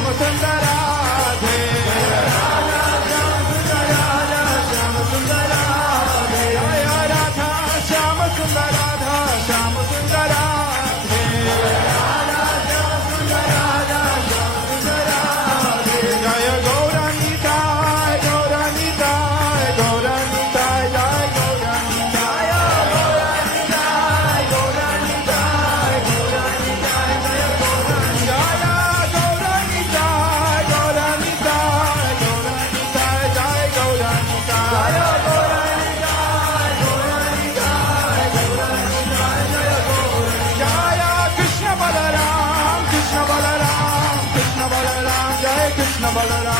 श्याम सुंदर राधे श्याम सुंदर राधे जय राधा श्याम सुंदर राधा श्याम सुंदर राधे जय गौरानिताय गौरानिताय गौरानिताय जय गौरानिताय गौरानिताय गौरानिताय गौरानिताय जय गौरानिताय गौरानिताय गौरानिताय जय गौरानिताय गौरानिताय गौरानिताय गौरानिताय जय गौरानिताय जय कृष्ण बलराम कृष्ण बलराम कृष्ण बलराम जय कृष्ण बलराम